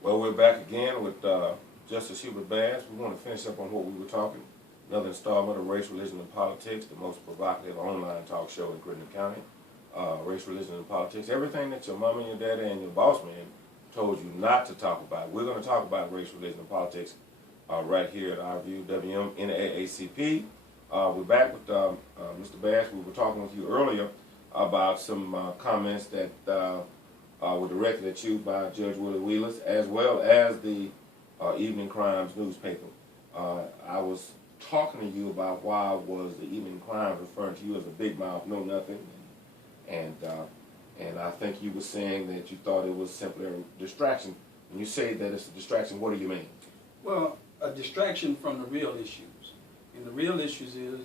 Well, we're back again with Justice Hubert Bass. We want to finish up on what we were talking. Another installment of Race, Religion, and Politics, the most provocative online talk show in Crittenden County. Race, Religion, and Politics. Everything that your mama, your daddy, and your boss man told you not to talk about. We're going to talk about race, religion, and politics right here at our view, WMNAACP. We're back with Mr. Bass. We were talking with you earlier about some comments that were directed at you by Judge Woody Wheeless, as well as the Evening Crimes newspaper. I was talking to you about why was the Evening Crimes referring to you as a big mouth, know nothing, and I think you were saying that you thought it was simply a distraction. When you say that it's a distraction, what do you mean? Well, a distraction from the real issues. And the real issues is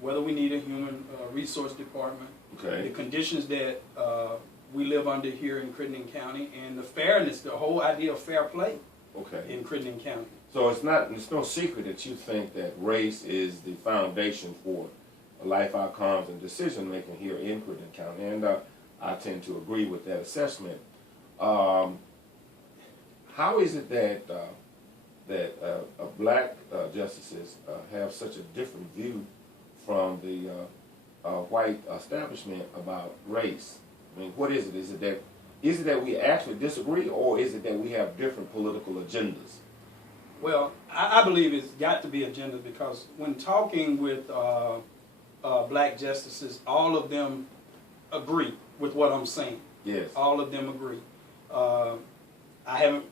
whether we need a human resource department, Okay. the conditions that we live under here in Crittenden County, and the fairness, the whole idea of fair play in Crittenden County. So it's no secret that you think that race is the foundation for life outcomes and decision making here in Crittenden County, and I tend to agree with that assessment. How is it that black justices have such a different view from the white establishment about race? I mean, what is it? Is it that we actually disagree, or is it that we have different political agendas? Well, I believe it's got to be agenda, because when talking with black justices, all of them agree with what I'm saying. Yes. All of them agree. I haven't,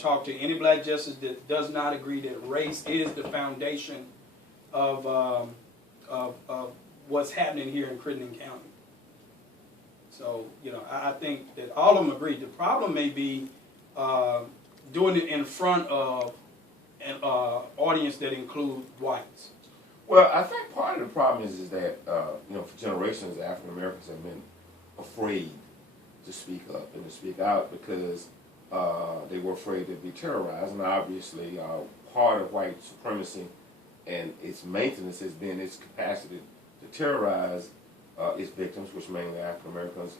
talked to any black justice that does not agree that race is the foundation of what's happening here in Crittenden County. So, I think that all of them agree. The problem may be doing it in front of an audience that include whites. Well, I think part of the problem is that, for generations, African Americans have been afraid to speak up and to speak out because they were afraid to be terrorized. And obviously, part of white supremacy and its maintenance has been its capacity to terrorize its victims, which mainly African Americans,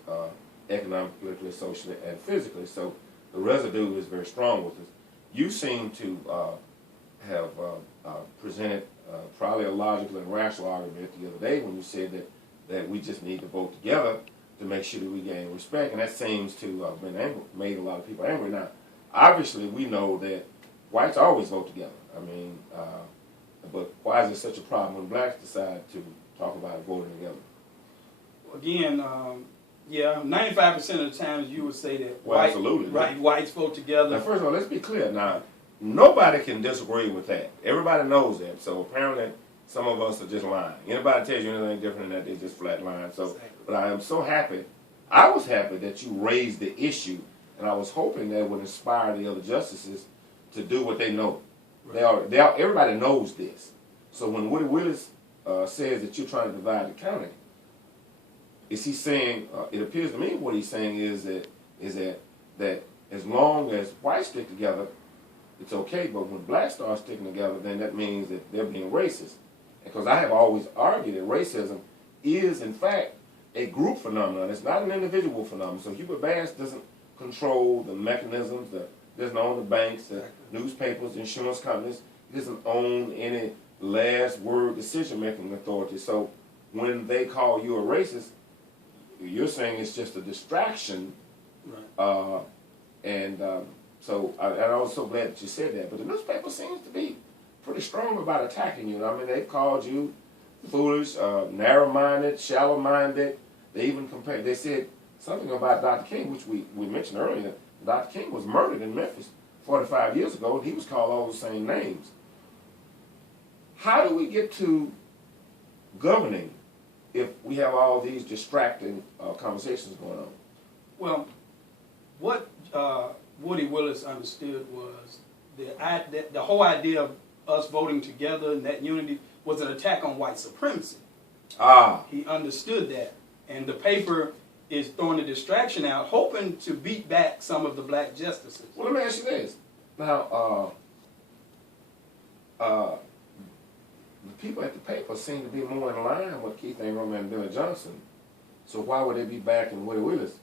economically, politically, socially, and physically. So the residue is very strong with us. You seem to have presented probably a logical and rational argument the other day when you said that we just need to vote together to make sure that we gain respect, and that seems to have made a lot of people angry. Now, obviously, we know that whites always vote together. I mean, but why is it such a problem when blacks decide to talk about voting together? Again, 95% of the times you would say that absolutely. Whites vote together. Now, first of all, let's be clear. Now, nobody can disagree with that. Everybody knows that. So apparently, some of us are just lying. Anybody tells you anything different than that, they just flat lying. So, but I am so happy. I was happy that you raised the issue, and I was hoping that it would inspire the other justices to do what they know. Right. Everybody knows this. So when Woody Wheeless says that you're trying to divide the county, is he saying? It appears to me what he's saying is that as long as whites stick together, it's okay. But when blacks start sticking together, then that means that they're being racist. Because I have always argued that racism is, in fact, a group phenomenon. It's not an individual phenomenon. So Hubert Bass doesn't control the mechanisms. Doesn't own the banks, the newspapers, insurance companies. He doesn't own any last word decision-making authority. So when they call you a racist, you're saying it's just a distraction. Right. So I was so glad that you said that. But the newspaper seems to be pretty strong about attacking you. I mean, they've called you foolish, narrow-minded, shallow-minded. They even compared. They said something about Dr. King, which we mentioned earlier. Dr. King was murdered in Memphis 45 years ago, and he was called all those same names. How do we get to governing if we have all these distracting conversations going on? Well, what Woody Wheeless understood was the whole idea of us voting together and that unity was an attack on white supremacy. He understood that, and the paper is throwing the distraction out, hoping to beat back some of the black justices. Well, let me ask you this. Now, the people at the paper seem to be more in line with Keith Ingram and Billy Johnson. So why would they be backing Woody Wheeless?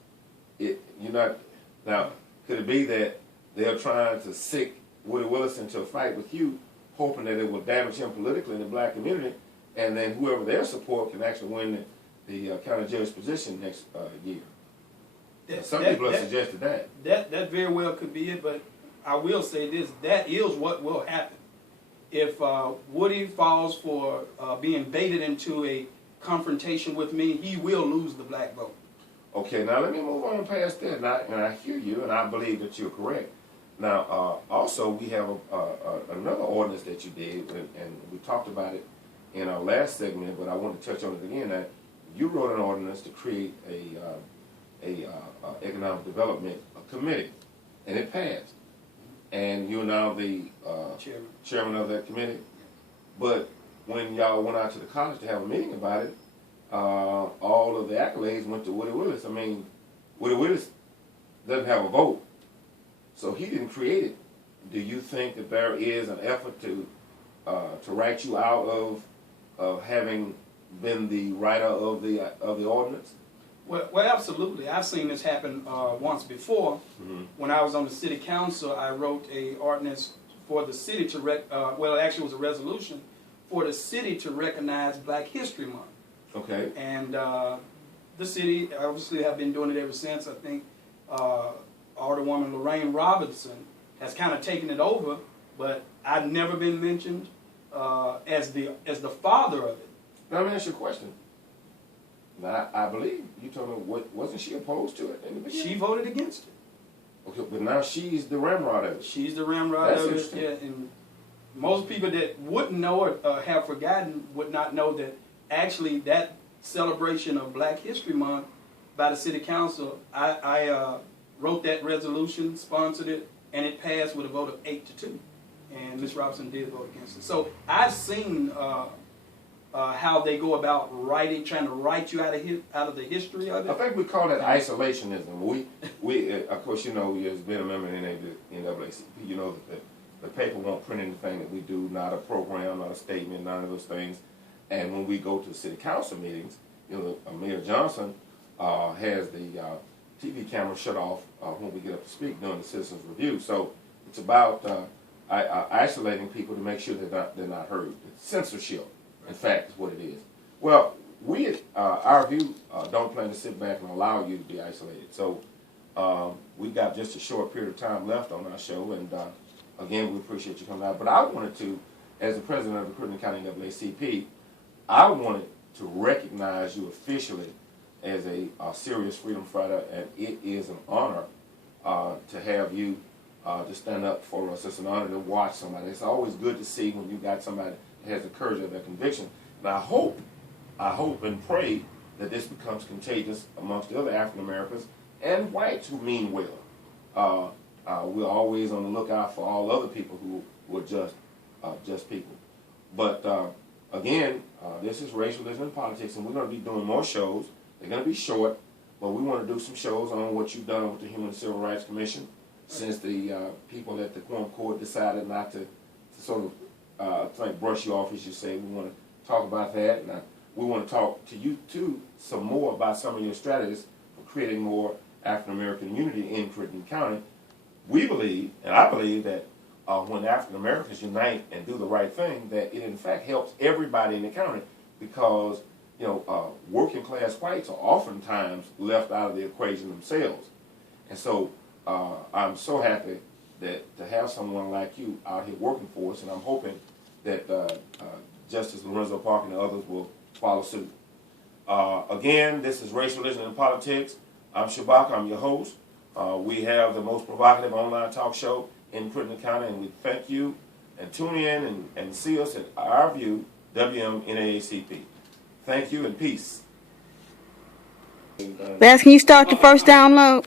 Now, could it be that they're trying to sick Woody Wheeless into a fight with you, hoping that it will damage him politically in the black community, and then whoever their support can actually win the county judge position next year. Some people have suggested that. That very well could be it, but I will say this, that is what will happen. If Woody falls for being baited into a confrontation with me, he will lose the black vote. Okay, now let me move on past that, and I hear you, and I believe that you're correct. Now, also, we have another ordinance that you did, and we talked about it in our last segment, but I want to touch on it again. That you wrote an ordinance to create a economic development committee, and it passed. And you're now the chairman of that committee. But when y'all went out to the college to have a meeting about it, all of the accolades went to Woody Wheeless. I mean, Woody Wheeless doesn't have a vote, so he didn't create it. Do you think that there is an effort to write you out of having been the writer of the ordinance? Well, absolutely. I've seen this happen once before. Mm-hmm. When I was on the city council, I wrote a ordinance for the city to well, actually, it was a resolution for the city to recognize Black History Month. Okay. And the city obviously have been doing it ever since. I think Alderwoman Lorraine Robinson has kind of taken it over, but I've never been mentioned as the father of it. Now, let me ask you a question. Now, I believe you told me, wasn't she opposed to it in the beginning? She voted against it. Okay, but now she's the ramrod of it. She's the ramrod of it, yeah. And most people that wouldn't know or have forgotten would not know that actually that celebration of Black History Month by the city council, I wrote that resolution, sponsored it, and it passed with a vote of 8-2. And Ms. Robinson did vote against it. So I've seen how they go about trying to write you out of the history of it. I think we call that isolationism. We of course, you know, as being a member of the NAACP, you know that the paper won't print anything that we do, not a program, not a statement, none of those things. And when we go to city council meetings, you know, Mayor Johnson has the TV camera shut off when we get up to speak during the citizens review. So it's about isolating people to make sure they're not heard. It's censorship. In fact, is what it is. Well, we at our view don't plan to sit back and allow you to be isolated. So we got just a short period of time left on our show, and again, we appreciate you coming out. But I wanted to, as the president of the Crittenden County NAACP, I wanted to recognize you officially as a serious freedom fighter, and it is an honor to have you to stand up for us. It's an honor to watch somebody. It's always good to see when you got somebody has the courage of their conviction. And I hope and pray that this becomes contagious amongst the other African Americans and whites who mean well. We're always on the lookout for all other people who were just people. But again, this is Race, Religion, and Politics, and we're going to be doing more shows. They're going to be short, but we want to do some shows on what you've done with the Human and Civil Rights Commission since the people at the Quorum Court decided not to sort of brush you off, as you say. We want to talk about that. And we want to talk to you, too, some more about some of your strategies for creating more African-American unity in Crittenden County. We believe, and I believe, that when African-Americans unite and do the right thing, that it, in fact, helps everybody in the county because, you know, working-class whites are oftentimes left out of the equation themselves. And so I'm so happy that to have someone like you out here working for us, and I'm hoping that Justice Lorenzo Park and the others will follow suit. Again, this is Race, Religion, and Politics. I'm Shabaka. I'm your host. We have the most provocative online talk show in Crittenden County, and we thank you. And tune in and see us at Our View, WMNAACP. Thank you and peace. Baz, can you start the first download?